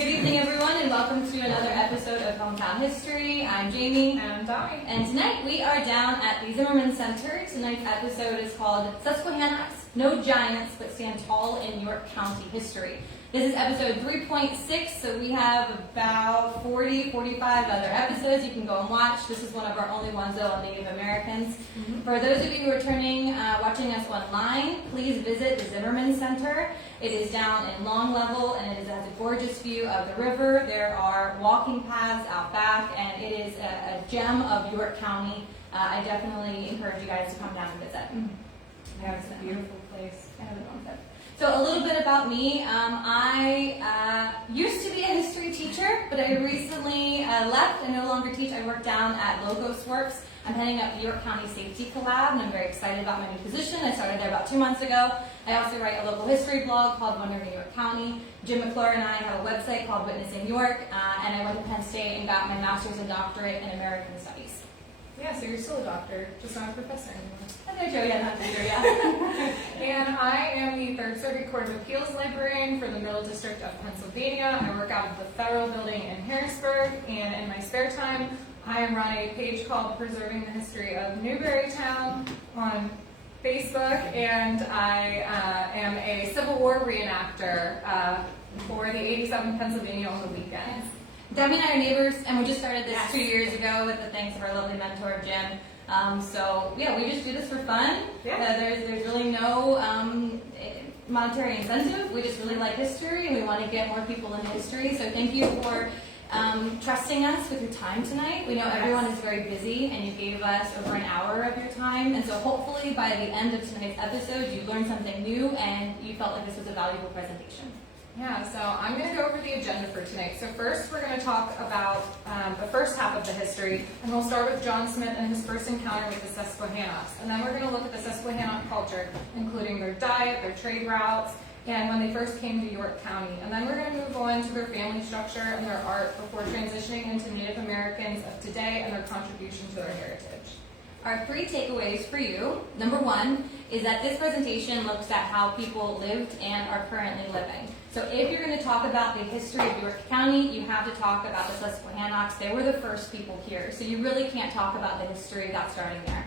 Good evening, everyone, and welcome to another episode of Hometown History. I'm Jamie. And I'm Dominish. And tonight we are down at the Discernment Center. Tonight's episode is called Susquehannocks, No Giants, But Stand Tall in York County History. This is episode 3.6, so we have about 45 other episodes you can go and watch. This is one of our only ones, though, on Native Americans. For those of you who are watching us online, please visit the Discernment Center. It is down in Long Level, and it has a gorgeous view of the river. There are walking paths out back, and it is a gem of York County. I definitely encourage you guys to come down and visit. Yeah, it's a beautiful place. So a little bit about me. I used to be a history teacher, but I recently left and no longer teach. I work down at Logos Works. I'm heading up the York County Safety Collab, and I'm very excited about my new position. I started there about 2 months ago. I also write a local history blog called Wondering York County. Jim McClure and I have a website called Witnessing York, and I went to Penn State and got my master's and doctorate in American Studies. Yeah, so you're still a doctor, just not a professor anymore. And I am the Third Circuit Court of Appeals librarian for the Middle District of Pennsylvania. I work out of the Federal Building in Harrisburg, and in my spare time, I run a page called Preserving the History of Newberrytown on Facebook, and I am a Civil War reenactor for the 87th Pennsylvania on the weekends. Debbie and I are neighbors, and we just started this 2 years ago with the thanks of our lovely mentor, Jim. So yeah, we just do this for fun. Yeah. There's really no monetary incentive. We just really like history, and we want to get more people into history. So thank you for trusting us with your time tonight. We know everyone is very busy, and you gave us over an hour of your time. And so hopefully by the end of tonight's episode, you learned something new, and you felt like this was a valuable presentation. Yeah, so I'm going to go over the agenda for tonight. So first we're going to talk about the first half of the history, and we'll start with John Smith and his first encounter with the Susquehannocks. And then we're going to look at the Susquehannock culture, including their diet, their trade routes, and when they first came to York County. And then we're going to move on to their family structure and their art before transitioning into Native Americans of today and their contribution to their heritage. Our 3 takeaways for you. Number 1 is that this presentation looks at how people lived and are currently living. So if you're going to talk about the history of York County, you have to talk about the Susquehannocks. They were the first people here, so you really can't talk about the history without starting there.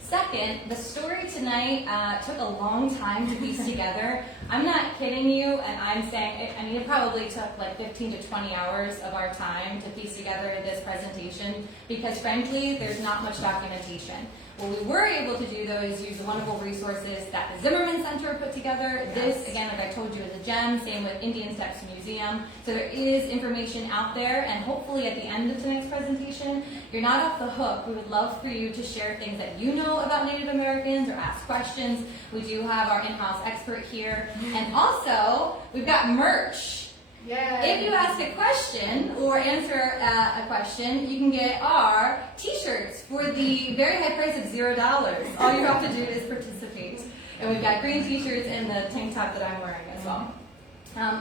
Second, the story tonight took a long time to piece together. I'm not kidding you, and I'm saying, it probably took like 15 to 20 hours of our time to piece together this presentation, because frankly, there's not much documentation. What we were able to do, though, is use the wonderful resources that the Discernment Center put together. This, again, like I told you, is a gem. Same with Indian Steps Museum. So there is information out there, and hopefully at the end of tonight's presentation, you're not off the hook. We would love for you to share things that you know about Native Americans or ask questions. We do have our in-house expert here. And also, we've got merch. Yay. If you ask a question or answer a question, you can get our t-shirts for the very high price of $0. All you have to do is participate. And we've got green t-shirts and the tank top that I'm wearing as well.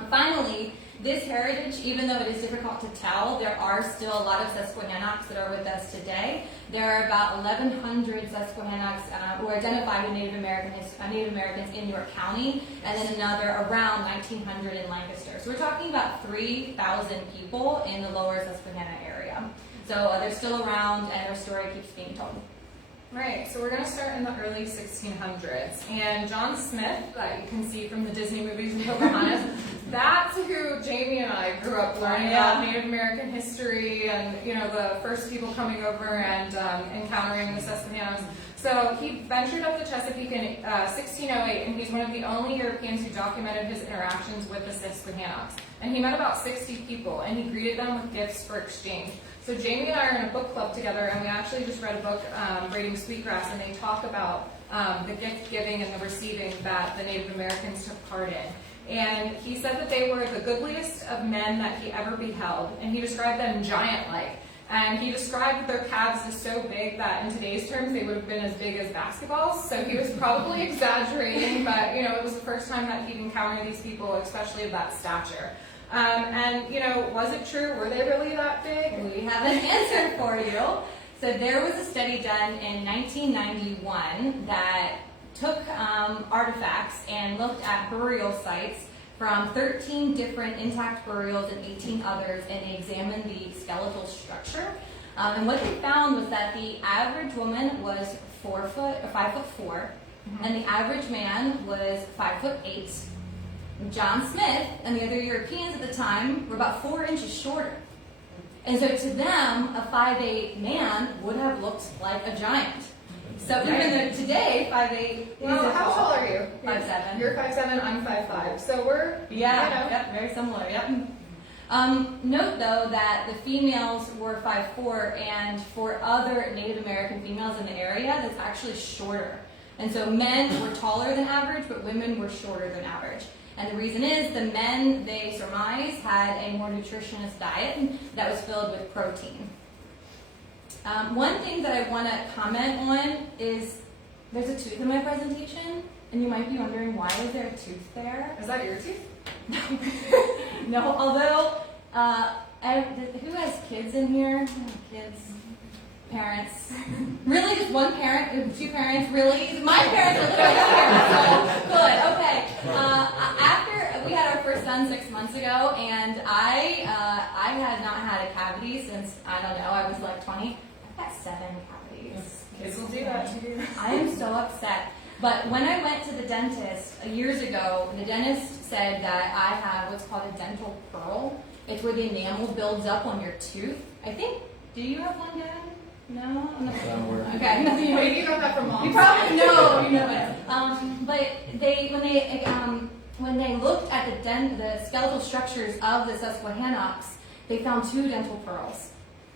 Finally, this heritage, even though it is difficult to tell, there are still a lot of Susquehannocks that are with us today. There are about 1,100 Susquehannocks who are identified with Native Americans in York County, and then another around 1,900 in Lancaster. So we're talking about 3,000 people in the lower Susquehanna area. So they're still around, and their story keeps being told. Right, so we're going to start in the early 1600s. And John Smith, that you can see from the Disney movies and Pocahontas, that's who Jamie and I grew up learning about Native American history and, the first people coming over and encountering the Susquehannocks. So he ventured up the Chesapeake in 1608, and he's one of the only Europeans who documented his interactions with the Susquehannocks. And he met about 60 people, and he greeted them with gifts for exchange. So Jamie and I are in a book club together, and we actually just read a book, Braiding Sweetgrass, and they talk about the gift giving and the receiving that the Native Americans took part in. And he said that they were the goodliest of men that he ever beheld, and he described them giant-like. And he described their calves as so big that in today's terms they would have been as big as basketballs. So he was probably exaggerating, but it was the first time that he'd encountered these people, especially of that stature. Was it true? Were they really that big? We have an answer for you. So there was a study done in 1991 that took artifacts and looked at burial sites from 13 different intact burials and 18 others, and they examined the skeletal structure. And what they found was that the average woman was 5'4", and the average man was 5'8". John Smith and the other Europeans at the time were about 4 inches shorter. And so to them, a 5'8" man would have looked like a giant. So even though today, 5'8" Well, how tall are you? 5'7". You're 5'7", I'm 5'5". So we're, Yep, very similar, yep. Note though that the females were 5'4", and for other Native American females in the area, that's actually shorter. And so men were taller than average, but women were shorter than average. And the reason is the men, they surmise, had a more nutritious diet that was filled with protein. One thing that I want to comment on is there's a tooth in my presentation, and you might be wondering, why is there a tooth there? Is that your tooth? No, although, who has kids in here? Kids, parents. Really, just one parent, 2 parents, really? My parents are literally here, so good, okay. After we had our first son 6 months ago, and I had not had a cavity since, I don't know, I was like 20. I've got 7 cavities. Kids will do that to you. I am so upset. But when I went to the dentist years ago, the dentist said that I have what's called a dental pearl. It's where the enamel builds up on your tooth. I think, do you have one, Dad? No? Okay, nothing you Wait, you got that from Mom? You probably know, you know it. But when they looked at the skeletal structures of the Susquehannocks, they found 2 dental pearls.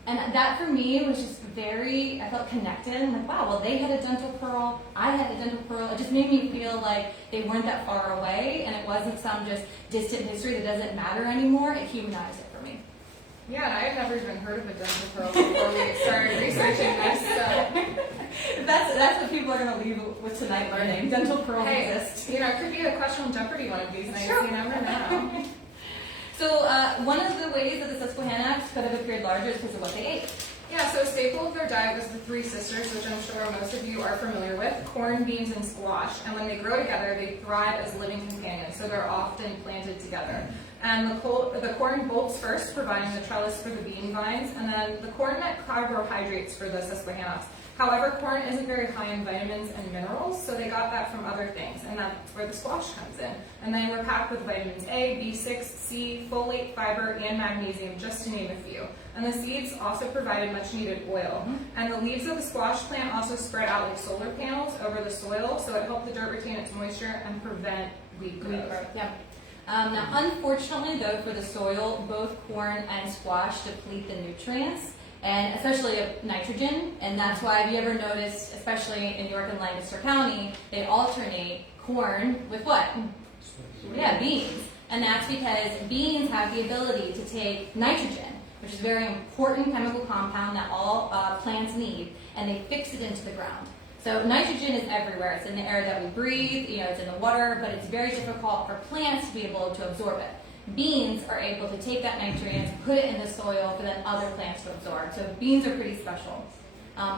And that for me was just I felt connected. I'm like, wow, well, they had a dental pearl, I had a dental pearl. It just made me feel like they weren't that far away, and it wasn't some just distant history that doesn't matter anymore. It humanized it for me. Yeah, and I had never even heard of a dental pearl before we started researching this. So. That's what people are going to leave with tonight learning. Dental pearls exist. You know, it could be a question on Jeopardy one of these nights. Sure. You never know. So one of the ways that the Susquehannocks could have appeared larger is because of what they ate. Yeah, so a staple of their diet was the 3 sisters, which I'm sure most of you are familiar with: corn, beans, and squash. And when they grow together, they thrive as living companions, so they're often planted together. And the corn bolts first, providing the trellis for the bean vines, and then the corn meant carbohydrates for the Susquehannocks. However, corn isn't very high in vitamins and minerals, so they got that from other things, and that's where the squash comes in. And they were packed with vitamins A, B6, C, folate, fiber, and magnesium, just to name a few. And the seeds also provided much needed oil. And the leaves of the squash plant also spread out like solar panels over the soil, so it helped the dirt retain its moisture and prevent weed growth. Yeah. Now, unfortunately, though, for the soil, both corn and squash deplete the nutrients, and especially of nitrogen, and that's why, have you ever noticed, especially in York and Lancaster County, they alternate corn with what? Yeah, beans. And that's because beans have the ability to take nitrogen, which is a very important chemical compound that all plants need, and they fix it into the ground. So nitrogen is everywhere. It's in the air that we breathe, it's in the water, but it's very difficult for plants to be able to absorb it. Beans are able to take that nutrients, put it in the soil for then other plants to absorb. So beans are pretty special.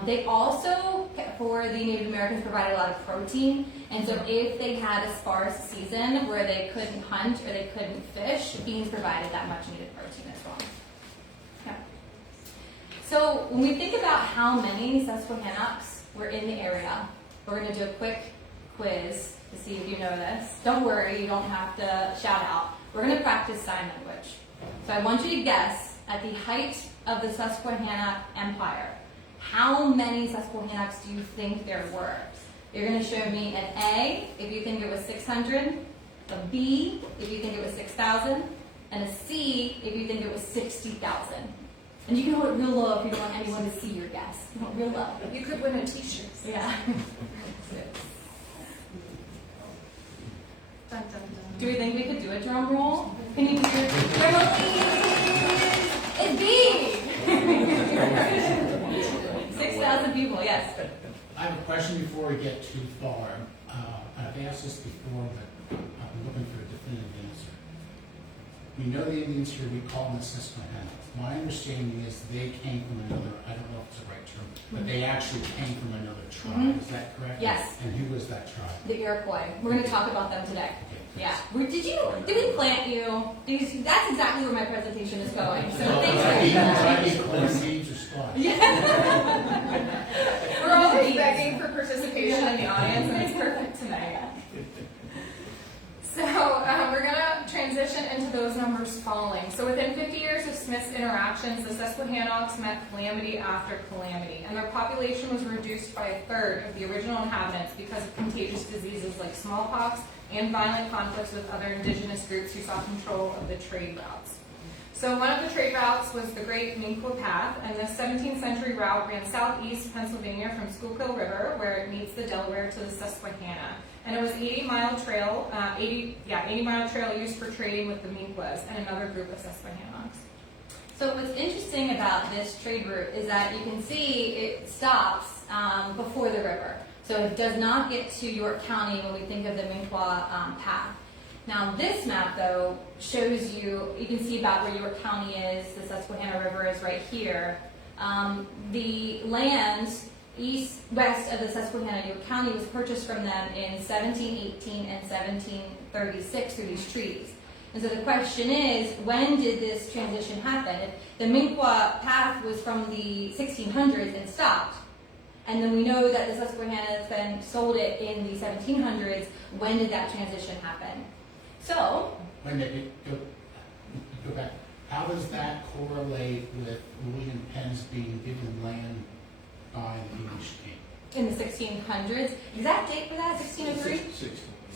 They also, for the Native Americans, provide a lot of protein. And so if they had a sparse season where they couldn't hunt or they couldn't fish, beans provided that much needed protein as well. Yeah. So when we think about how many Susquehannocks were in the area, we're going to do a quick quiz to see if you know this. Don't worry, you don't have to shout out. We're going to practice sign language. So I want you to guess, at the height of the Susquehanna Empire, how many Susquehannocks do you think there were? You're going to show me an A if you think it was 600, a B if you think it was 6,000, and a C if you think it was 60,000. And you can hold it real low if you don't want anyone to see your guess. You hold it real low. You could win a t-shirt. Yeah. Dun, dun, dun. Do we think we could do a drum roll? Can you do a drum roll, please? It's B! 6,000 people, yes. I have a question before we get too far. I've asked this before, but I'm looking for a definitive answer. We know the Indians here, we call them the Susquehanna. My understanding is they came from another, I don't know if it's the right term, but they actually came from another tribe. Is that correct? Yes. And who was that tribe? The Iroquois. We're going to talk about them today. Okay. Yeah. Did we plant you? That's exactly where my presentation is going. So thanks for seeds or squash. We're always begging for participation in the audience, and it's perfect tonight. So we're going to transition into those numbers following. So within 50 years of Smith's interactions, the Susquehannocks met calamity after calamity, and their population was reduced by a third of the original inhabitants because of contagious diseases like smallpox and violent conflicts with other indigenous groups who sought control of the trade routes. So one of the trade routes was the Great Minkwa Path, and this 17th century route ran southeast Pennsylvania from Schuylkill River, where it meets the Delaware, to the Susquehanna. And it was 80-mile trail used for trading with the Minkwas and another group of Susquehannocks. So what's interesting about this trade route is that you can see it stops before the river. So it does not get to York County when we think of the Minkwa path. Now this map, though, shows you can see about where York County is. The Susquehanna River is right here. The land west of the Susquehanna, York County, was purchased from them in 1718 and 1736 through these treaties. And so the question is, when did this transition happen? If the Minkwa path was from the 1600s and stopped, and then we know that the Susquehannocks then sold it in the 1700s, when did that transition happen? So, When did it go back? How does that correlate with William Penn's being given land by the English king? in the 1600s, exact date for that, 1603?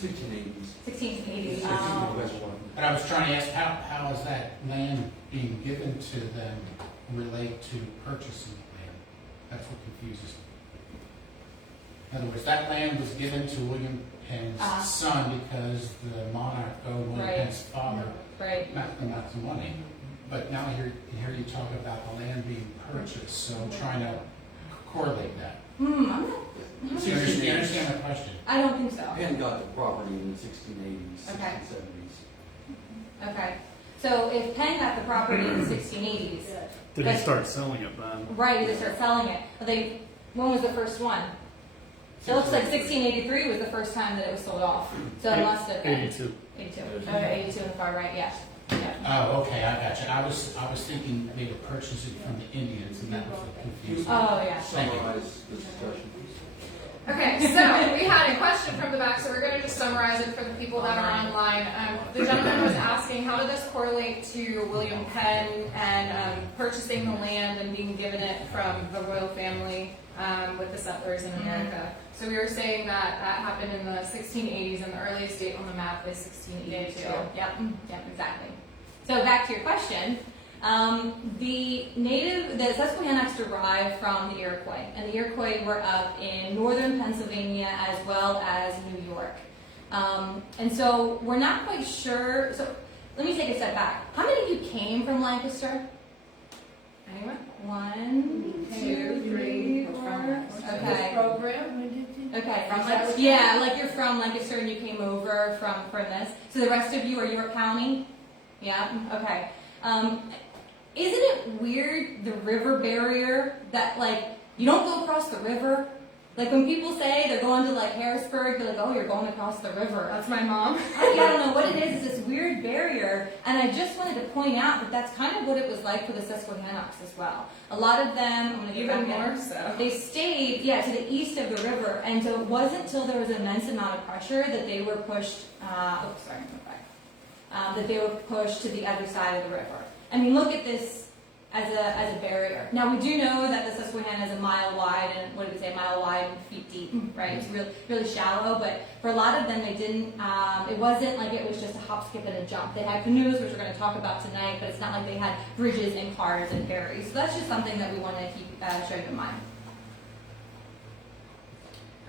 1680s. 1680. But I was trying to ask, how is that land being given to them relate to purchasing the land? That's what confuses me. In other words, that land was given to William Penn's son because the monarch owed William Penn's father not the money. But now here you talk about the land being purchased, so I'm trying to correlate that. I'm not. Do you understand the question? I don't think so. Penn got the property in the 1680s, Okay. 1670s. Okay. So if Penn got the property in the 1680s, Did he start selling it then? right, they start selling it. When was the first one? It looks like 1683 was the first time that it was sold off. So it must have been 82. 82. 82 on the far right, yeah. Oh, okay, I got you. I was thinking they were purchasing from the Indians, and that was what confused me. Oh, yeah. Thank you. Summarize the discussion. Okay, so we had a question from the back, so we're going to just summarize it for the people that are online. The gentleman was asking, how did this correlate to William Penn and purchasing the land and being given it from the royal family with the settlers in America? So we were saying that happened in the 1680s, and the earliest date on the map is 1682. Yep, exactly. So back to your question. The Susquehannocks derived from the Iroquois, and the Iroquois were up in northern Pennsylvania as well as New York. And so we're not quite sure. So let me take a step back. How many of you came from Lancaster? Anyone? 1, 2, 3, 4. Okay. Okay. From Yeah, like you're from Lancaster and you came over from this. So the rest of you are York County? Yeah? Okay. Isn't it weird, the river barrier, that like, you don't go across the river? Like when people say they're going to like Harrisburg, they're like, oh, you're going across the river. That's my mom. I don't know what it is. It's this weird barrier. And I just wanted to point out that that's kind of what it was like for the Susquehannocks as well. A lot of them, I'm going to Even more so. they stayed, to the east of the river. And so it wasn't until there was an immense amount of pressure that they were pushed, that they were pushed to the other side of the river. I mean, look at this as a barrier. Now, we do know that the Susquehanna is a mile wide, and what did we say, a mile wide and feet deep, right? It's really, really shallow, but for a lot of them, they didn't, it wasn't like it was just a hop, skip, and a jump. They had canoes, which we're going to talk about tonight, but it's not like they had bridges and cars and ferries. So that's just something that we want to keep showing in mind.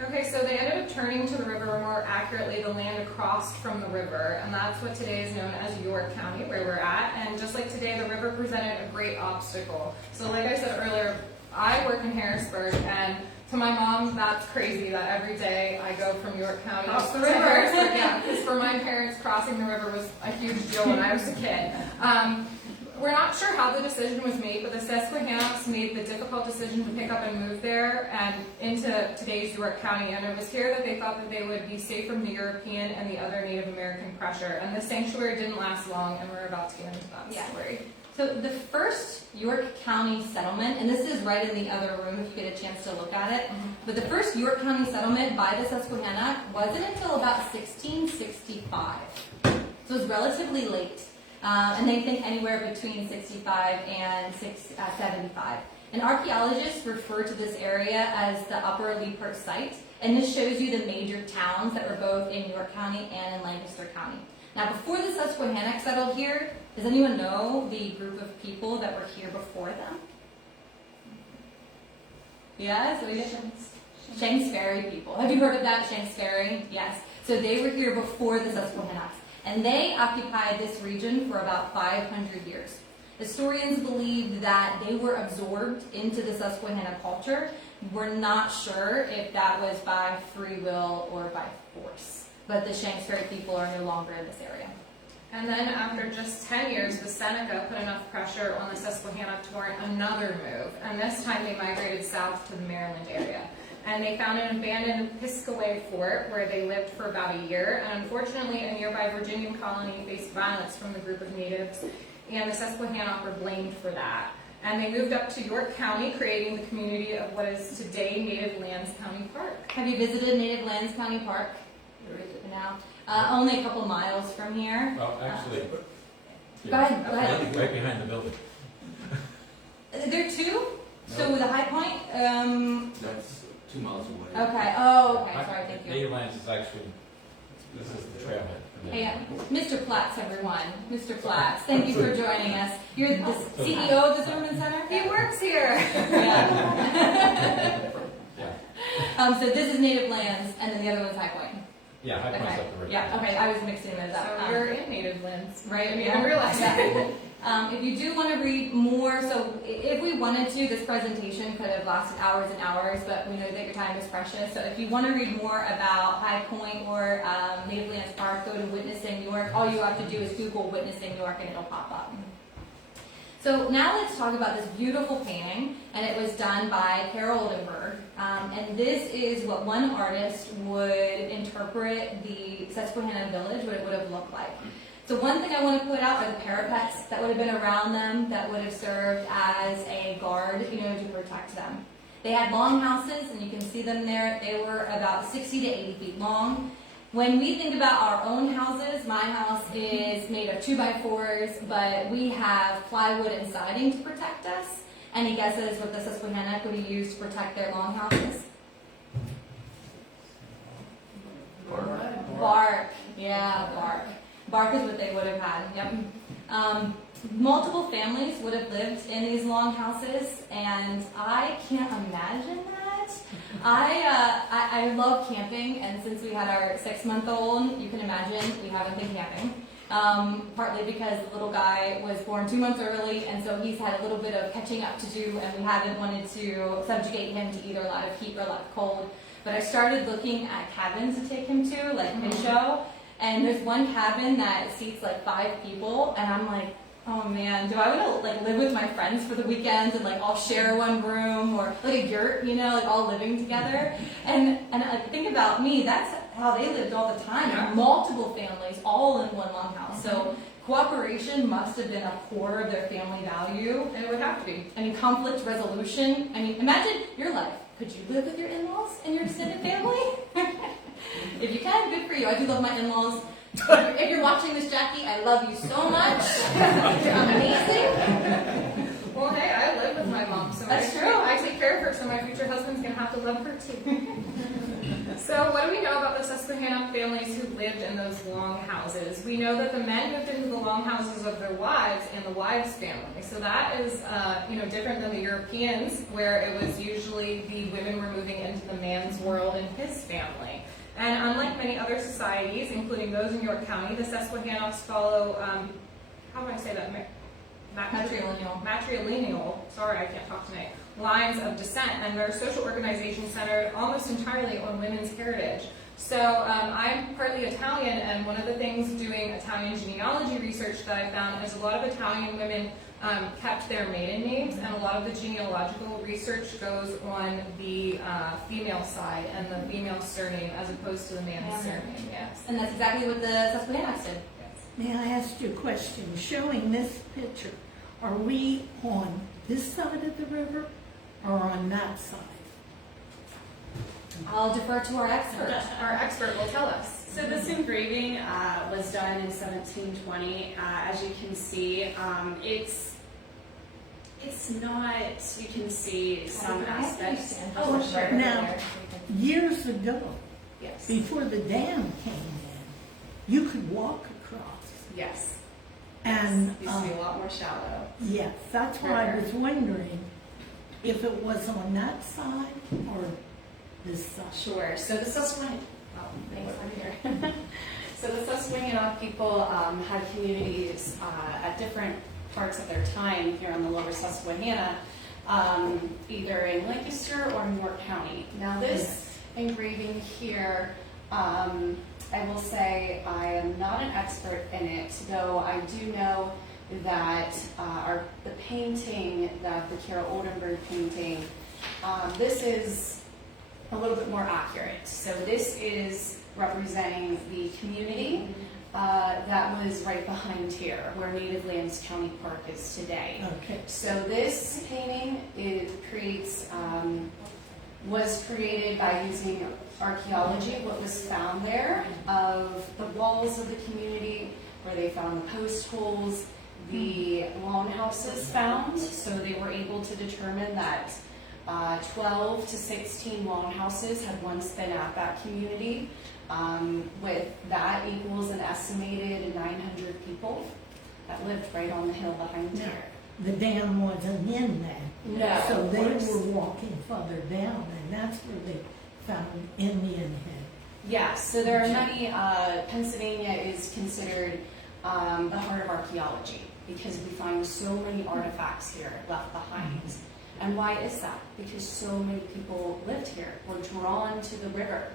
Okay, so they ended up turning to the river, or more accurately, the land across from the river, and that's what today is known as York County, where we're at. And just like today, the river presented a great obstacle. So like I said earlier, I work in Harrisburg, and to my mom, that's crazy that every day I go from York County Across the to river. Harrisburg. Yeah, because for my parents, crossing the river was a huge deal when I was a kid. we're not sure how the decision was made, but the Susquehannocks made the difficult decision to pick up and move there and into today's York County, and it was here that they thought that they would be safe from the European and the other Native American pressure. And the sanctuary didn't last long, and we're about to get into that story. So the first York County settlement, and this is right in the other room if you get a chance to look at it, but the first York County settlement by the Susquehannock wasn't until about 1665. So it was relatively late. And they think anywhere between 65 and 75. And archaeologists refer to this area as the Upper Leipert site, and this shows you the major towns that were both in York County and in Lancaster County. Now, before the Susquehannock settled here, does anyone know the group of people that were here before them? Yeah, so we get Shakespeare People. Have you heard of that, Shakespeare? Yes. So they were here before the Susquehannocks. And they occupied this region for about 500 years. Historians believe that they were absorbed into the Susquehanna culture. We're not sure if that was by free will or by force. But the Shakespeare people are no longer in this area. And then after just 10 years, the Seneca put enough pressure on the Susquehanna to warrant another move. And this time they migrated south to the Maryland area. And they found an abandoned Piscataway fort where they lived for about a year. And unfortunately, a nearby Virginian colony faced violence from the group of natives, and the Susquehannock were blamed for that. And they moved up to York County, creating the community of what is today Native Lands County Park. Have you visited Native Lands County Park? Now, only a couple miles from here. Well, actually, Go ahead. Go ahead. right behind the building. There are two. So the High Point. That's 2 miles away. Okay. Oh, okay. Sorry. Thank you. Native Lands is actually, this is the trailhead. Hey, Mr. Platts, everyone. Mr. Platts, thank you for joining us. You're the CEO of the Discernment Center? He works here. Yeah. Yeah. So this is Native Lands, and then the other one's High Point. Yeah, High Point's Okay. up the river. Yeah, okay, I was mixing those up. So you're in Native Lands. Right? I didn't even realize that. If you do want to read more, so if we wanted to, this presentation could have lasted hours and hours, but we know that your time is precious. So if you want to read more about High Point or Native Lands Park, go to Witnessing York. All you have to do is Google Witnessing York and it'll pop up. So now let's talk about this beautiful painting, and it was done by Carol Oldenburg. And this is what one artist would interpret the Susquehanna Village, what it would have looked like. So one thing I want to put out are the parapets that would have been around them that would have served as a guard, to protect them. They had long houses, and you can see them there. They were about 60 to 80 feet long. When we think about our own houses, my house is made of 2x4s, but we have plywood and siding to protect us. Any guesses what the Susquehannock would have used to protect their long houses? Bark. Yeah, bark. Bark is what they would have had. Yep. Multiple families would have lived in these long houses, and I can't imagine that. I love camping, and since we had our 6-month-old, you can imagine we haven't been camping. Partly because the little guy was born 2 months early, and so he's had a little bit of catching up to do, and we haven't wanted to subjugate him to either a lot of heat or a lot of cold. But I started looking at cabins to take him to, like Pinchot, and there's one cabin that seats like 5 people, and I'm like, oh man, do I want to live with my friends for the weekends and all share one room, or like a yurt, all living together? And I think about me, that's how they lived all the time. Yeah. Multiple families, all in one long house. So cooperation must have been a core of their family value. And it would have to be. Conflict resolution. Imagine your life. Could you live with your in-laws and your extended family? If you can, good for you. I do love my in-laws. If you're watching this, Jackie, I love you so much. You're amazing. Well, hey, I live with my mom, so That's true. I take care of her, so my future husband's going to have to love her too. So what do we know about the Susquehanna families who lived in those long houses? We know that the men moved into the long houses of their wives and the wives' family. So that is different than the Europeans, where it was usually the women were moving into the man's world and his family. And unlike many other societies, including those in York County, the Susquehannocks follow, how do I say that? Matrilineal, sorry, I can't talk tonight, lines of descent, and their social organization centered almost entirely on women's heritage. So I'm partly Italian, and one of the things doing Italian Italian genealogy research that I found is a lot of Italian women kept their maiden names, and a lot of the genealogical research goes on the female side and the female surname as opposed to the man's surname. Yes. And that's exactly what the Susquehannocks did. Yes. May I ask you a question? Showing this picture, are we on this side of the river or on that side? I'll defer to our expert. Our expert will tell us. So this engraving was done in 1720. As you can see, it's not. You can see some aspects. Oh, sure. Now, years ago, Yes. before the dam came in, you could walk across. Yes. And Used to be a lot more shallow. yes, that's why I was wondering if it was on that side or this side. Sure. So the Susquehanna. Oh, thanks. I'm here. So the Susquehanna people had communities at different parts of their time here on the lower Susquehanna, either in Lancaster or in York County. Now this engraving here, I will say I am not an expert in it, though I do know that the painting, the Carol Oldenburg painting, this is a little bit more accurate. So this is representing the community that was right behind here, where Native Lands County Park is today. Okay. So this painting was created by using archaeology, what was found there of the walls of the community, where they found the post holes, the longhouses found. So they were able to determine that 12 to 16 longhouses had once been at that community. With that equals an estimated 900 people that lived right on the hill behind No. here. The dam wasn't in there. No, So of they course. were walking further down, and that's where they found Indian head. Yes, so there are many, Pennsylvania is considered the heart of archaeology because we find so many artifacts here left behind. And why is that? Because so many people lived here, were drawn to the river,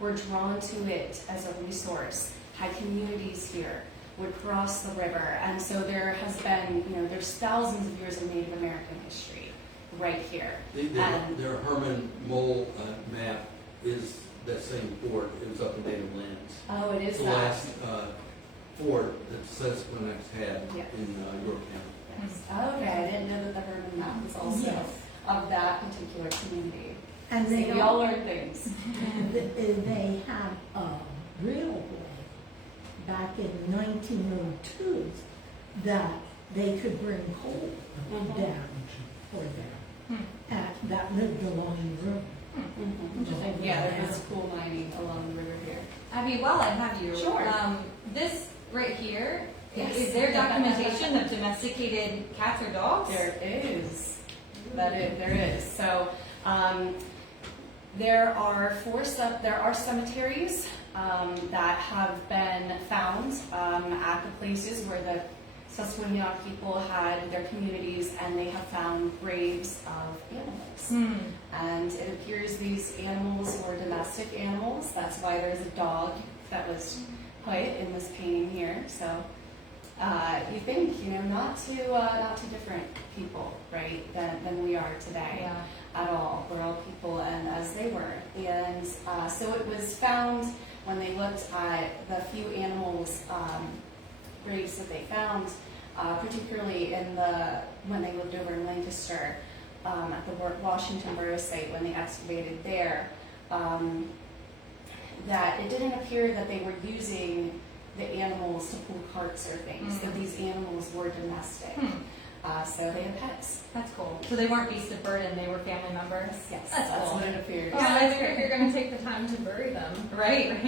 were drawn to it as a resource, had communities here, would cross the river. And so there has been, there's thousands of years of Native American history right here. Their Herman Mole map is that same fort. It was up in Native Lands. Oh, it is It's the that. last fort that Susquehannocks had Yeah. in York County. Yes. Okay, I didn't know that the Herman map was also Yes. of that particular community. And See, they we all learn things. they had a railway back in 1902 that they could bring coal down for them. That lived along the river. Mm-hmm. Yeah, there is coal mining along the river here. Abby, while I have you, Sure. This right here, Yes. is there documentation of domesticated cats or dogs? There is. There is. So there are cemeteries that have been found at the places where the Susquehanna people had their communities, and they have found graves of animals. And it appears these animals were domestic animals. That's why there's a dog that was put in this painting here. So you think, not too different people, right, than we are today. Yeah. At all. We're all people, and as they were. And so it was found when they looked at the few animals, graves that they found, particularly when they lived over in Lancaster, at the Washington Borough site, when they excavated there, that it didn't appear that they were using the animals to pull carts or things, that these animals were domestic. So they had pets. That's cool. So they weren't beasts of burden, they were family members? Yes, That's cool. what it appears. Yeah, I think if you're going to take the time to bury them. Right.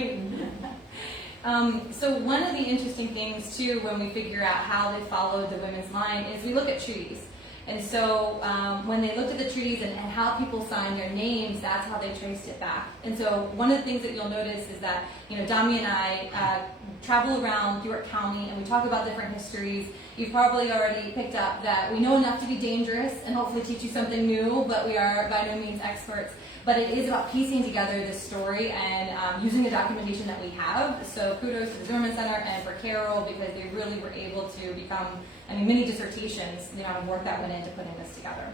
So one of the interesting things too, when we figure out how they followed the women's line, is we look at treaties. And so when they looked at the treaties and how people signed their names, that's how they traced it back. And so one of the things that you'll notice is that, Dami and I travel around York County and we talk about different histories, you've probably already picked up that we know enough to be dangerous and hopefully teach you something new, but we are by no means experts. But it is about piecing together this story and using the documentation that we have. So kudos to the Discernment Center and for Carol, because they really were able to become, mini dissertations, the amount of work that went into putting this together.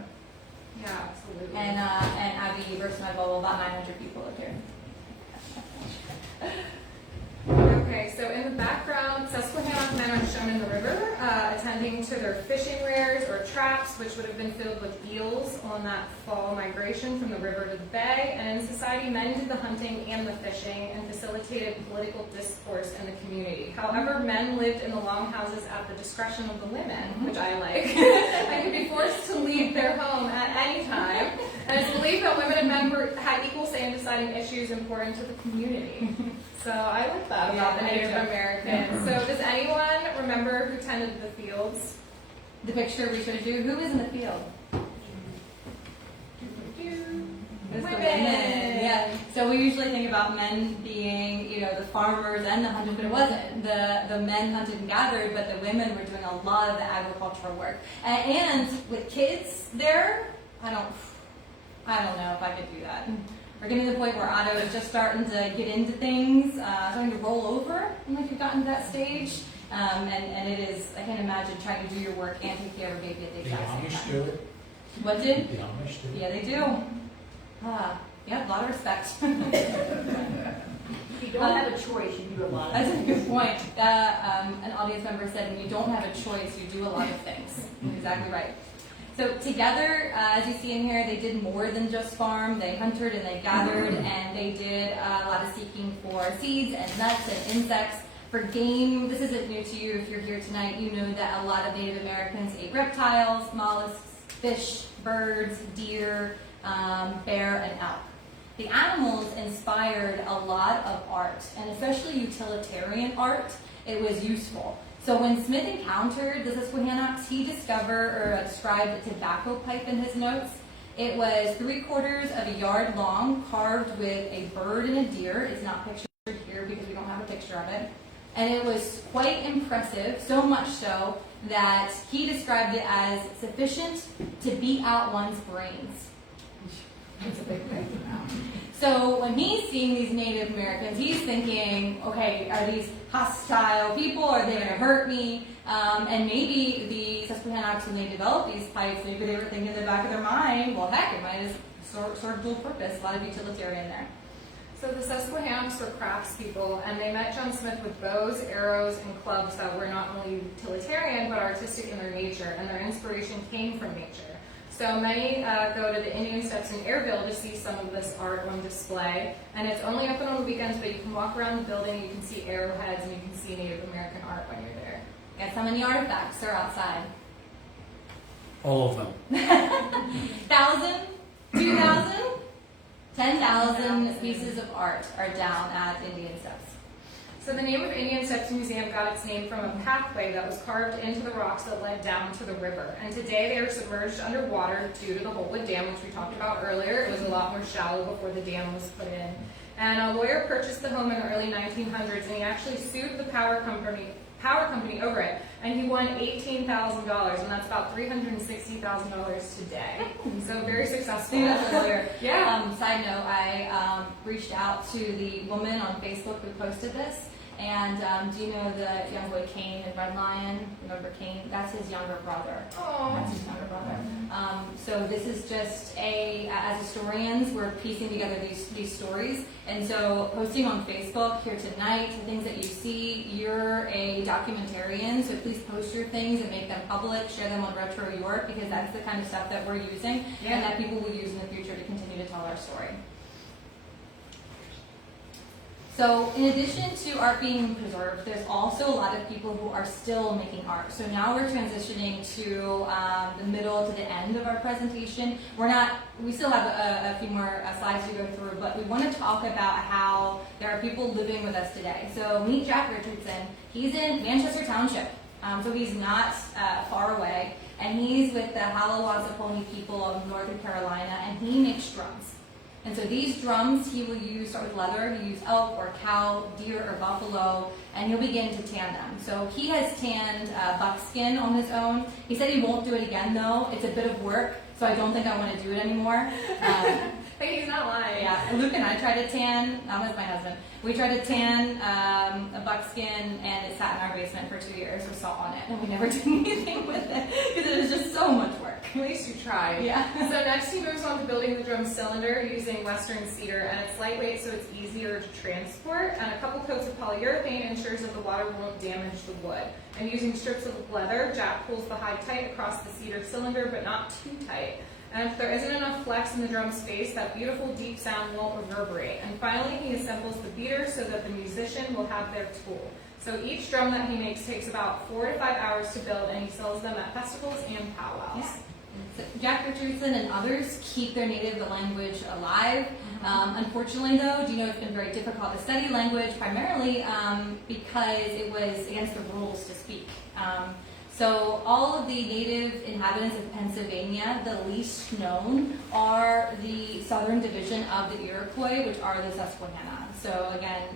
Yeah, absolutely. And Abby versus my bubble, about 900 people up here. Okay, so in the background, Susquehannock men are shown in the river, attending to their fishing weirs or traps, which would have been filled with eels on that fall migration from the river to the bay. And in society, men did the hunting and the fishing and facilitated political discourse in the community. However, men lived in the longhouses at the discretion of the women, which I like, and could be forced to leave their home at any time. And it's believed that women and men had equal say in deciding issues important to the community. So I like that about the Native Americans. So does anyone remember who tended the fields? The picture we showed you, who is in the field? It's the women. Yeah. So we usually think about men being, the farmers and the hunters, but it wasn't. The men hunted and gathered, but the women were doing a lot of the agricultural work. And with kids there, I don't know if I could do that. We're getting to the point where Otto is just starting to get into things, starting to roll over. I don't know if you've gotten to that stage. And it is, I can't imagine trying to do your work and take care of a baby at the The exact same Amish time. do it. What did? The Amish do it. Yeah, they do. Yeah, a lot of respect. If you don't have a choice, you do a lot of That's a good point. An audience member said, when you don't have a choice, you do a lot of things. Exactly right. So together, as you see in here, they did more than just farm. They hunted and they gathered, and they did a lot of seeking for seeds and nuts and insects. For game, this isn't new to you. If you're here tonight, you know that a lot of Native Americans ate reptiles, mollusks, fish, birds, deer, bear, and elk. The animals inspired a lot of art, and especially utilitarian art. It was useful. So when Smith encountered the Susquehannocks, he described a tobacco pipe in his notes. It was 3/4 of a yard long, carved with a bird and a deer. It's not pictured here because we don't have a picture of it. And it was quite impressive, so much so that he described it as sufficient to beat out one's brains. It's a big thing. So when he's seeing these Native Americans, he's thinking, okay, are these hostile people? Are they going to hurt me? And maybe the Susquehannocks, when they developed these pipes, maybe they were thinking in the back of their mind, well, heck, it might serve dual purpose, a lot of utilitarian there. So the Susquehannocks were craftspeople, and they met John Smith with bows, arrows, and clubs that were not only utilitarian, but artistic in their nature, and their inspiration came from nature. So many go to the Indian Steps in Airville to see some of this art on display, and it's only open on the weekends, but you can walk around the building, you can see arrowheads, and you can see Native American art when you're there. Guess how many artifacts are outside? All of them. 1,000? 2,000? 10,000 pieces of art are down at Indian Steps. So the name of Indian Steps Museum got its name from a pathway that was carved into the rocks that led down to the river. And today they are submerged underwater due to the Holtwood Dam, which we talked about earlier. It was a lot more shallow before the dam was put in. And a lawyer purchased the home in the early 1900s, and he actually sued the power company over it. And he won $18,000, and that's about $360,000 today. So very successful. Yeah. Side note, I reached out to the woman on Facebook who posted this. And do you know the young boy Kane in Red Lion? Remember Kane? That's his younger brother. Oh. That's his younger brother. So this is just as historians, we're piecing together these stories. And so posting on Facebook here tonight, the things that you see, you're a documentarian, so please post your things and make them public, share them on Retro York, because that's the kind of stuff that we're using and that people will use in the future to continue to tell our story. So in addition to art being preserved, there's also a lot of people who are still making art. So now we're transitioning to the middle to the end of our presentation. We still have a few more slides to go through, but we want to talk about how there are people living with us today. So meet Jack Richardson. He's in Manchester Township, so he's not far away. And he's with the Hallowasaponi people of Northern Carolina, and he makes drums. And so these drums he will use, start with leather, he'll use elk or cow, deer or buffalo, and he'll begin to tan them. So he has tanned buckskin on his own. He said he won't do it again though. It's a bit of work, so I don't think I want to do it anymore. Hey, he's not lying. Yeah, Luke and I tried to tan, that was my husband. We tried to tan a buckskin and it sat in our basement for 2 years with salt on it, and we never did anything with it because it was just so much work. At least you tried. Yeah. So next he moves on to building the drum cylinder using western cedar, and it's lightweight so it's easier to transport, and a couple coats of polyurethane ensures that the water won't damage the wood. And using strips of leather, Jack pulls the hide tight across the cedar cylinder, but not too tight. And if there isn't enough flex in the drum space, that beautiful deep sound won't reverberate. And finally, he assembles the beater so that the musician will have their tool. So each drum that he makes takes about 4 to 5 hours to build, and he sells them at festivals and powwows. Yeah. So Jack Richardson and others keep their native language alive. Unfortunately, though, do you know it's been very difficult to study language, primarily because it was against the rules to speak. So all of the native inhabitants of Pennsylvania, the least known, are the southern division of the Iroquois, which are the Susquehanna. So again,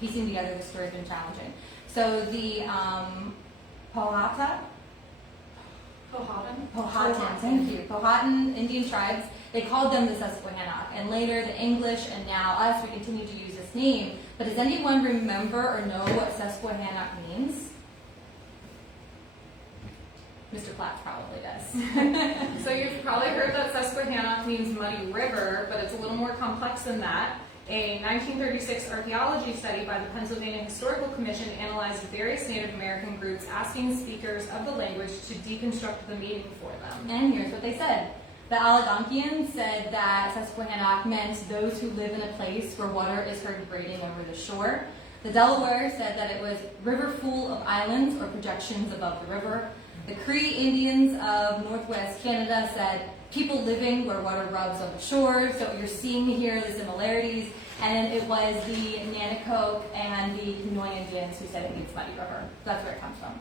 piecing together the story has been challenging. So the Powhatan, thank you. Powhatan Indian tribes, they called them the Susquehannock, and later the English and now us, we continue to use this name. But does anyone remember or know what Susquehannock means? Mr. Platts probably does. So you've probably heard that Susquehannock means muddy river, but it's a little more complex than that. A 1936 archaeology study by the Pennsylvania Historical Commission analyzed various Native American groups asking speakers of the language to deconstruct the meaning for them. And here's what they said. The Algonquians said that Susquehannock meant those who live in a place where water is heard grating over the shore. The Delaware said that it was river full of islands or projections above the river. The Cree Indians of Northwest Canada said people living where water rubs on the shore. So you're seeing here the similarities. And it was the Nanticoke and the Canoe Indians who said it means muddy river. That's where it comes from.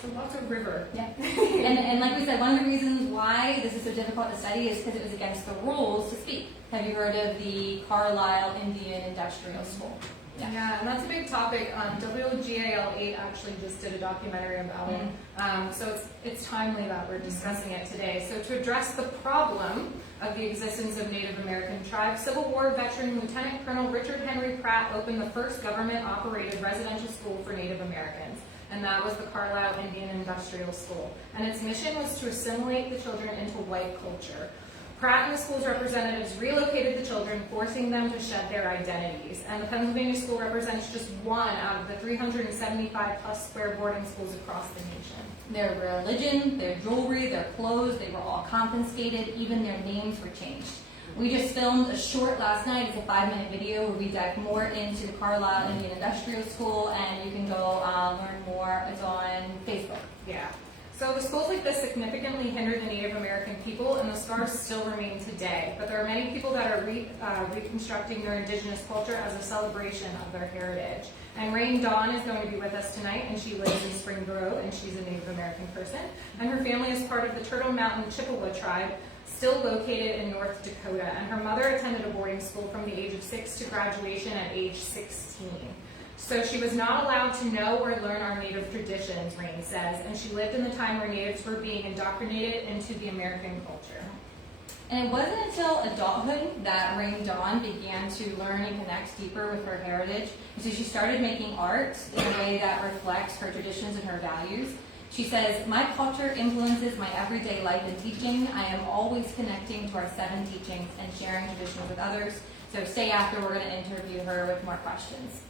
So lots of river. Yeah. and like we said, one of the reasons why this is so difficult to study is because it was against the rules to speak. Have you heard of the Carlisle Indian Industrial School? Yeah, and that's a big topic. WGAL 8 actually just did a documentary about it. So it's timely that we're discussing it today. So to address the problem of the existence of Native American tribes, Civil War veteran Lieutenant Colonel Richard Henry Pratt opened the first government-operated residential school for Native Americans, and that was the Carlisle Indian Industrial School. And its mission was to assimilate the children into white culture. Pratt and the school's representatives relocated the children, forcing them to shed their identities. And the Pennsylvania school represents just one out of the 375 plus square boarding schools across the nation. Their religion, their jewelry, their clothes, they were all confiscated. Even their names were changed. We just filmed a short last night. It's a 5-minute video where we dive more into the Carlisle Indian Industrial School, and you can go learn more. It's on Facebook. Yeah. So the schools like this significantly hindered the Native American people, and the scars still remain today. But there are many people that are reconstructing their indigenous culture as a celebration of their heritage. And Rain Dawn is going to be with us tonight, and she lives in Spring Grove, and she's a Native American person. And her family is part of the Turtle Mountain Chippewa tribe, still located in North Dakota. And her mother attended a boarding school from the age of 6 to graduation at age 16. So she was not allowed to know or learn our Native traditions, Rain says, and she lived in the time where Natives were being indoctrinated into the American culture. And it wasn't until adulthood that Rain Dawn began to learn and connect deeper with her heritage. And so she started making art in a way that reflects her traditions and her values. She says, "My culture influences my everyday life and teaching. I am always connecting to our 7 teachings and sharing traditions with others." So stay after, we're going to interview her with more questions.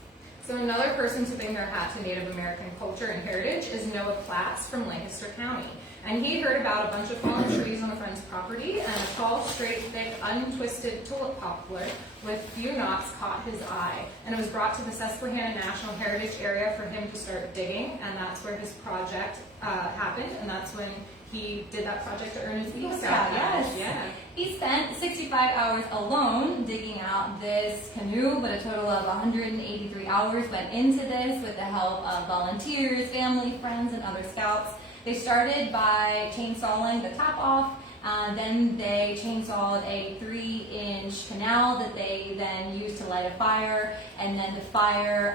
So another person tipping their hat to Native American culture and heritage is Noah Platts from Lancaster County. And he heard about a bunch of fallen trees on a friend's property, and a tall, straight, thick, untwisted tulip poplar with few knots caught his eye. And it was brought to the Susquehanna National Heritage Area for him to start digging, and that's where his project happened, and that's when he did that project to earn his Eagle Scout badge. Yes. Yeah. He spent 65 hours alone digging out this canoe, but a total of 183 hours went into this with the help of volunteers, family, friends, and other scouts. They started by chainsawing the top off, Then they chainsawed a 3-inch canal that they then used to light a fire, and then the fire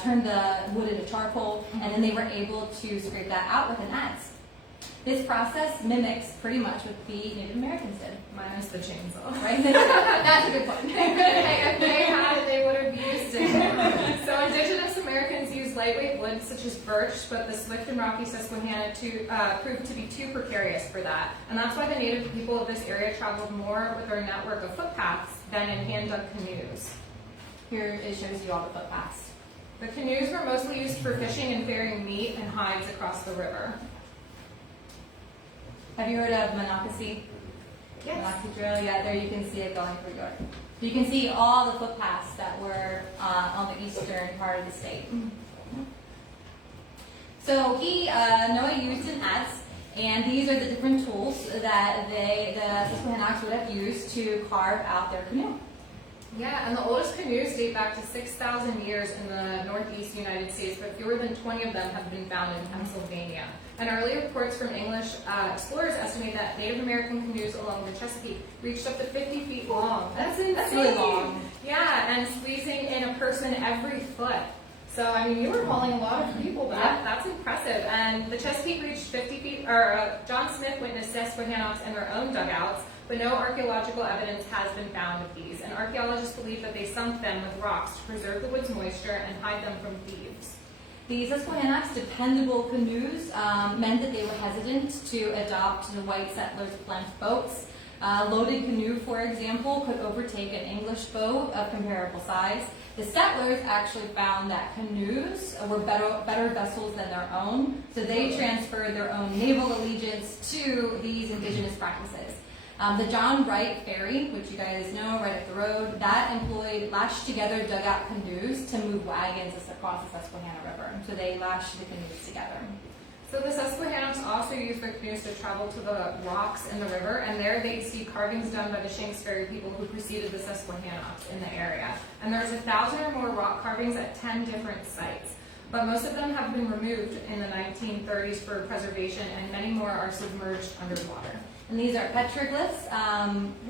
turned the wood into charcoal, and then they were able to scrape that out with an adze. This process mimics pretty much what the Native Americans did. Minus the chainsaw. Right? That's a good point. If they had it, they would have used it. So indigenous Americans used lightweight wood such as birch, but the swift and rocky Susquehanna proved to be too precarious for that. And that's why the native people of this area traveled more with their network of footpaths than in hand-dug canoes. Here it shows you all the footpaths. The canoes were mostly used for fishing and ferrying meat and hides across the river. Have you heard of Monocacy? Yes. Monocacy Trail? Yeah, there you can see it going through York. You can see all the footpaths that were on the eastern part of the state. So Noah used an adze, and these are the different tools that the Susquehannocks would have used to carve out their canoe. Yeah, and the oldest canoes date back to 6,000 years in the northeast United States, but fewer than 20 of them have been found in Pennsylvania. And early reports from English explorers estimate that Native American canoes along the Chesapeake reached up to 50 feet long. That's really long. Yeah, and squeezing in a person every foot. So, I mean, you were hauling a lot of people back. That's impressive. And the Chesapeake reached 50 feet, John Smith witnessed Susquehannocks in their own dugouts, but no archaeological evidence has been found of these. And archaeologists believe that they sunk them with rocks to preserve the wood's moisture and hide them from thieves. The Susquehannocks' dependable canoes meant that they were hesitant to adopt the white settlers' plinth boats. A loaded canoe, for example, could overtake an English boat of comparable size. The settlers actually found that canoes were better vessels than their own, so they transferred their own naval allegiance to these indigenous practices. The John Wright Ferry, which you guys know, right up the road, that employed lashed together dugout canoes to move wagons across the Susquehanna River. So they lashed the canoes together. So the Susquehannocks also used their canoes to travel to the rocks in the river, and there they'd see carvings done by the Shakespeare People who preceded the Susquehannocks in the area. And there's 1,000 or more rock carvings at 10 different sites. But most of them have been removed in the 1930s for preservation, and many more are submerged underwater. And these are petroglyphs.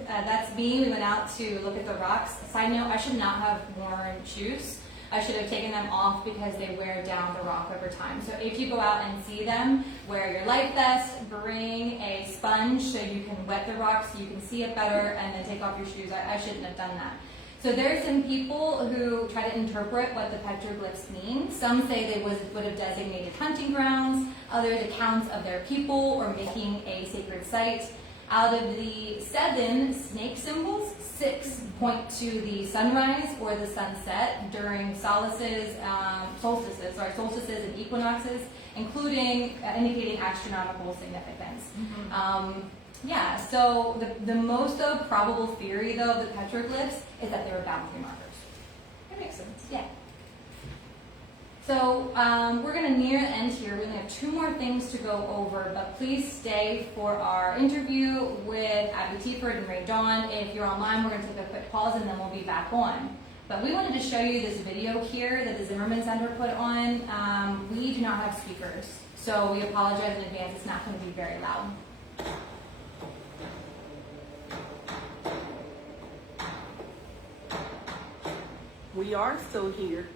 That's me. We went out to look at the rocks. Side note, I should not have worn shoes. I should have taken them off because they wear down the rock over time. So if you go out and see them, wear your life vest, bring a sponge so you can wet the rock so you can see it better, and then take off your shoes. I shouldn't have done that. So there's some people who try to interpret what the petroglyphs mean. Some say they would have designated hunting grounds, others accounts of their people or making a sacred site. Out of the 7 snake symbols, 6 point to the sunrise or the sunset during solstices and equinoxes, including indicating astronomical significance. So the most probable theory, though, of the petroglyphs is that they were boundary markers. That makes sense. Yeah. So we're going to near the end here. We only have 2 more things to go over, but please stay for our interview with Abby Tieford and Ray Dawn. If you're online, we're going to take a quick pause and then we'll be back on. But we wanted to show you this video here that the Discernment Center put on. We do not have speakers, so we apologize in advance. It's not going to be very loud. We are still here.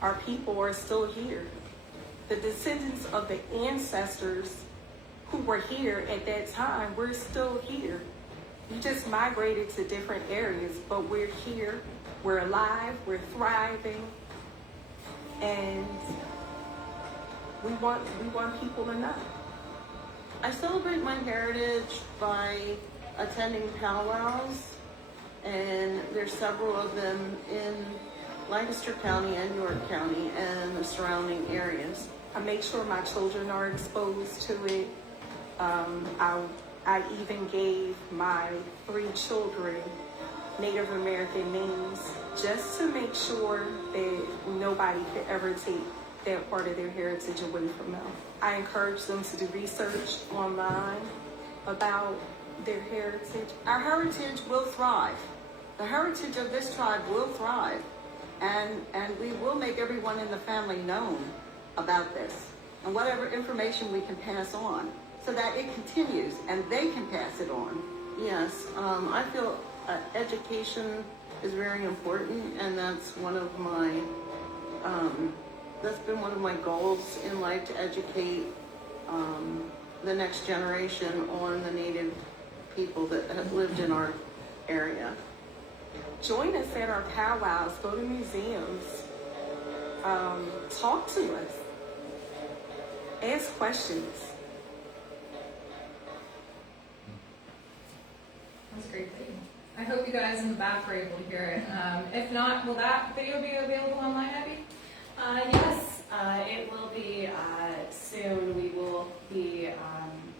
Our people are still here. The descendants of the ancestors who were here at that time, we're still here. We just migrated to different areas, but we're here. We're alive, we're thriving, and we want people to know. I celebrate my heritage by attending powwows, and there's several of them in Lancaster County and York County and the surrounding areas. I make sure my children are exposed to it. I even gave my 3 children Native American names just to make sure that nobody could ever take that part of their heritage away from them. I encourage them to do research online about their heritage. Our heritage will thrive. The heritage of this tribe will thrive. And we will make everyone in the family known about this and whatever information we can pass on so that it continues and they can pass it on. Yes, I feel education is very important, and that's one of my, that's been one of my goals in life, to educate the next generation on the Native people that have lived in our area. Join us at our powwows, go to museums, talk to us, ask questions. That's a great thing. I hope you guys in the back were able to hear it. If not, will that video be available online, Abby? Yes, it will be soon. We will be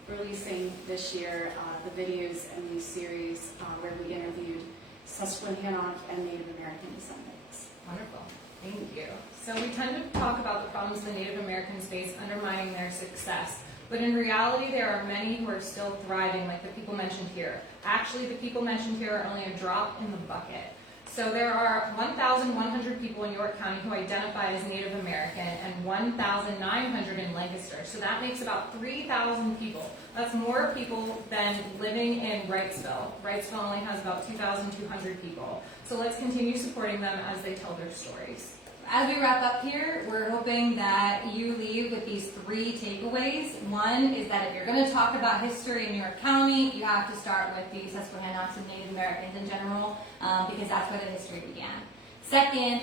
releasing this year the videos in the series where we interviewed Susquehannock and Native American descendants. Wonderful. Thank you. So we tend to talk about the problems the Native Americans face undermining their success. But in reality, there are many who are still thriving, like the people mentioned here. Actually, the people mentioned here are only a drop in the bucket. So there are 1,100 people in York County who identify as Native American and 1,900 in Lancaster. So that makes about 3,000 people. That's more people than living in Wrightsville. Wrightsville only has about 2,200 people. So let's continue supporting them as they tell their stories. As we wrap up here, we're hoping that you leave with these 3 takeaways. One is that if you're going to talk about history in New York County, you have to start with the Susquehannocks and Native Americans in general, because that's where the history began. Second,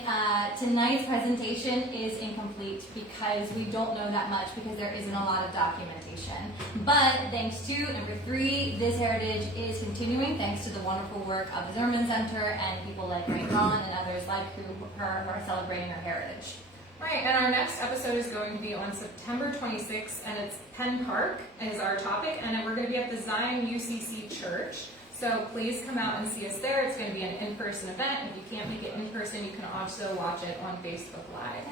tonight's presentation is incomplete because we don't know that much, because there isn't a lot of documentation. But thanks to number 3, this heritage is continuing thanks to the wonderful work of the Discernment Center and people like Ray Ron and others like who are celebrating our heritage. Right, and our next episode is going to be on September 26th, and it's Penn Park is our topic, and we're going to be at the Zion UCC Church. So please come out and see us there. It's going to be an in-person event. If you can't make it in person, you can also watch it on Facebook Live.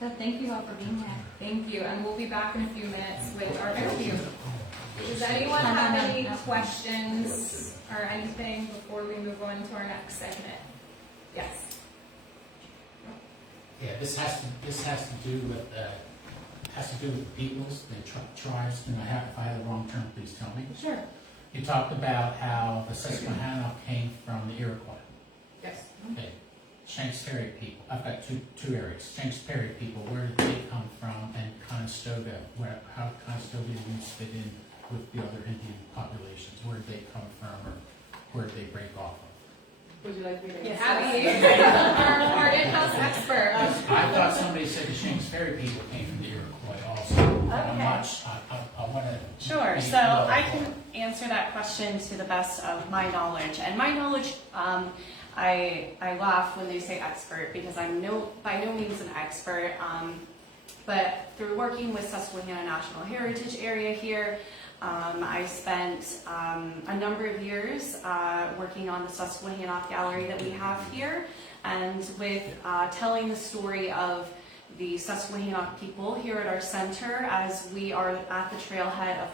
So thank you all for being here. Thank you, and we'll be back in a few minutes with our interview. Does anyone have any questions or anything before we move on to our next segment? Yes. Yeah, this has to do with the peoples, the tribes. And if I have the wrong term, please tell me. Sure. You talked about how the Susquehanna came from the Iroquois. Yes. Okay. Shanks-Ferry people. I've got two areas. Shanks-Ferry people. Where did they come from? And Conestoga. How Conestoganians fit in with the other Indian populations? Where did they come from, or where did they break off of? Would you like me to Yes, Abby, our in-house expert. I thought somebody said the Shanks-Ferry people came from the Iroquois also. I want to. Sure, so I can answer that question to the best of my knowledge. And my knowledge, I laugh when they say expert, because I'm by no means an expert. But through working with Susquehanna National Heritage Area here, I spent a number of years working on the Susquehannock gallery that we have here, and with telling the story of the Susquehannock people here at our center, as we are at the trailhead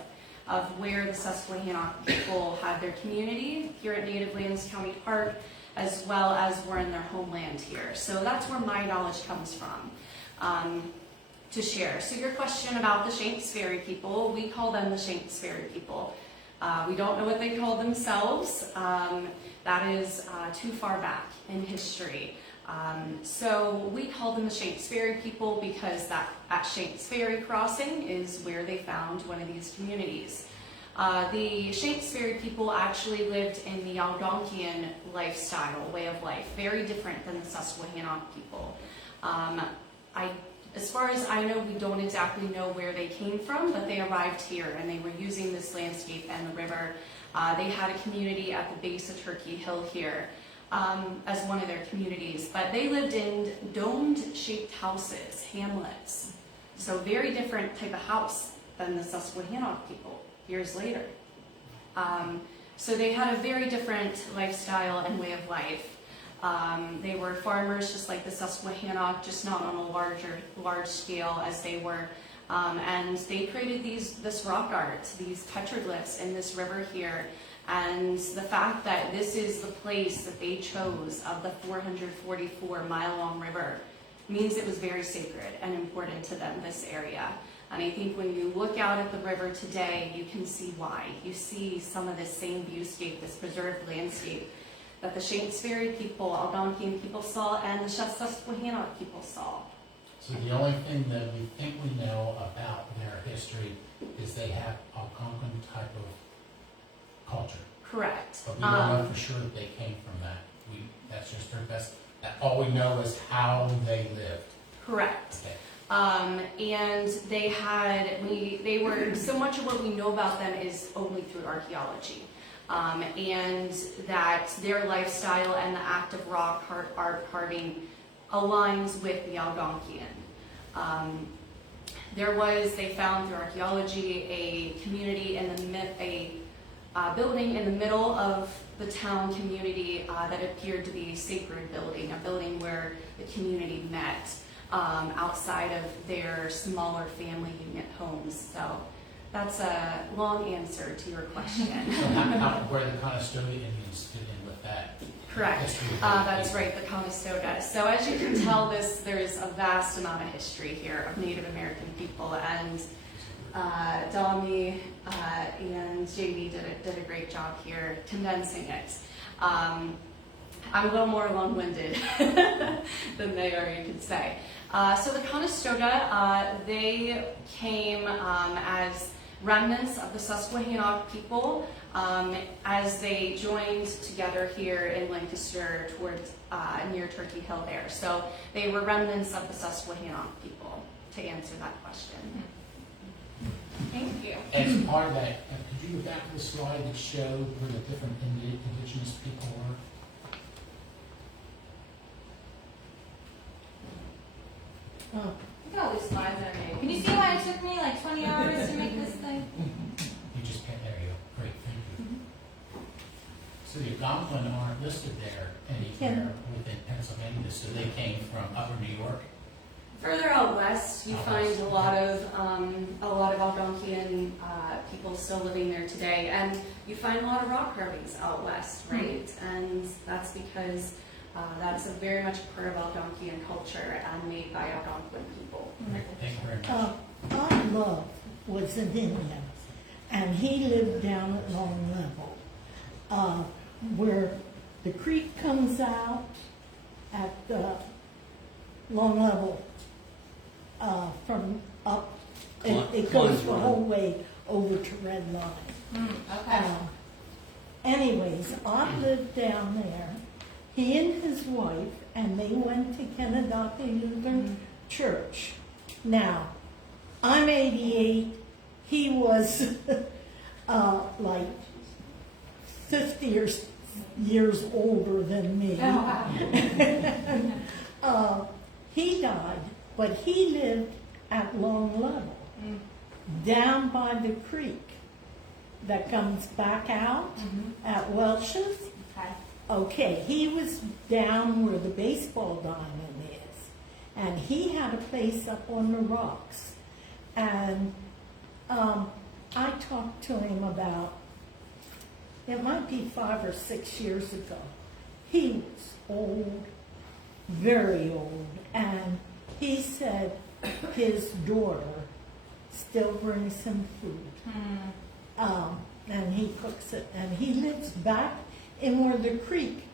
of where the Susquehannock people had their community here at Native Lands County Park, as well as we're in their homeland here. So that's where my knowledge comes from. To share. So your question about the Shanks-Ferry people, we call them the Shanks-Ferry people. We don't know what they call themselves. That is too far back in history. So we call them the Shanks-Ferry people because that at Shanks-Ferry crossing is where they found one of these communities. The Shanks-Ferry people actually lived in the Algonquin lifestyle, way of life, very different than the Susquehannock people. As far as I know, we don't exactly know where they came from, but they arrived here and they were using this landscape and the river. They had a community at the base of Turkey Hill here as one of their communities, but they lived in domed-shaped houses, hamlets. So very different type of house than the Susquehannock people years later. So they had a very different lifestyle and way of life. They were farmers just like the Susquehannock, just not on a large scale as they were. And they created this rock art, these petroglyphs in this river here. And the fact that this is the place that they chose of the 444-mile-long river means it was very sacred and important to them, this area. And I think when you look out at the river today, you can see why. You see some of this same viewscape, this preserved landscape that the Shakespeare People, Algonquin People saw, and the Susquehanna people saw. So the only thing that we think we know about their history is they have Algonquin type of culture. Correct. But we don't know for sure that they came from that. That's just their best. All we know is how they lived. Correct. Okay. And they were, so much of what we know about them is only through archaeology. And that their lifestyle and the act of rock art carving aligns with the Algonquian. They found through archaeology a community a building in the middle of the town community that appeared to be a sacred building, a building where the community met outside of their smaller family unit homes. So that's a long answer to your question. So where the Conestoga Indians fit in with that? Correct. History of That's right, the Conestoga. So as you can tell, there's a vast amount of history here of Native American people, and Domi and JD did a great job here condensing it. I'm a little more long-winded than they are, you could say. So the Conestoga, they came as remnants of the Susquehannock people as they joined together here in Lancaster towards near Turkey Hill there. So they were remnants of the Susquehannock people, to answer that question. Thank you. As part of that, could you go back to the slide that showed where the different indigenous people were? Look at all these slides I made. Can you see why it took me like 20 hours to make this thing? You just can't, there you go. Great, thank you. So the Algonquin aren't listed there anywhere within Pennsylvania, so they came from upper New York? Further out west, you find a lot of Algonquian people still living there today, and you find a lot of rock carvings out west, right? And that's because that's a very much part of Algonquian culture and made by Algonquin people. Thank you very much. Our love was an Indian, and he lived down at Long Level, where the creek comes out at Long Level from up. It goes the whole way over to Red Line. Okay. Anyways, I lived down there. He and his wife, and they went to Canoes Lutheran Church. Now, I'm 88. He was like 50 years older than me. Oh, wow. He died, but he lived at Long Level, down by the creek that comes back out at Welch's. Okay. Okay, he was down where the baseball diamond is, and he had a place up on the rocks. And I talked to him about, it might be 5 or 6 years ago. He was old, very old, and he said his daughter still brings him food. And he cooks it, and he lives back in where the creek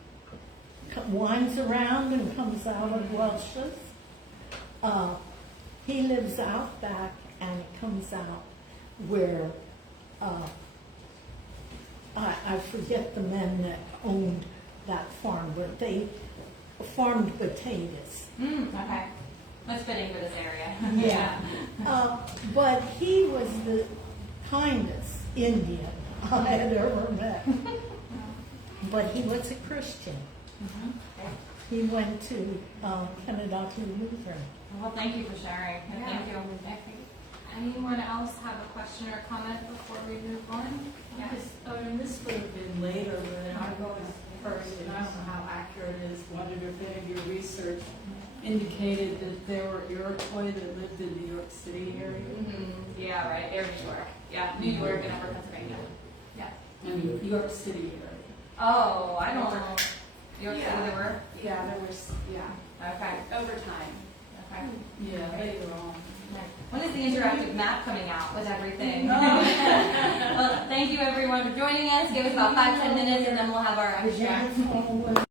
winds around and comes out of Welch's. He lives out back, and it comes out where, I forget the men that owned that farm, but they farmed potatoes. Okay. That's fitting for this area. Yeah. But he was the kindest Indian I had ever met. But he was a Christian. He went to Canoes Lutheran. Well, thank you for sharing. And thank you. Anyone else have a question or comment before we move on? Yes. This would have been later, but I was first, and I don't know how accurate it is. One of your research indicated that there were Iroquois that lived in the New York City area. Yeah, right. They're New York. Yeah, New York and Upper Pennsylvania. Yeah. And New York City area. Oh, I don't know. New York City there were? Yeah, there was, Okay. over time. Yeah, later on. When is the interactive map coming out with everything? Well, thank you everyone for joining us. Give us about 5-10 minutes and then we'll have our The dance hall was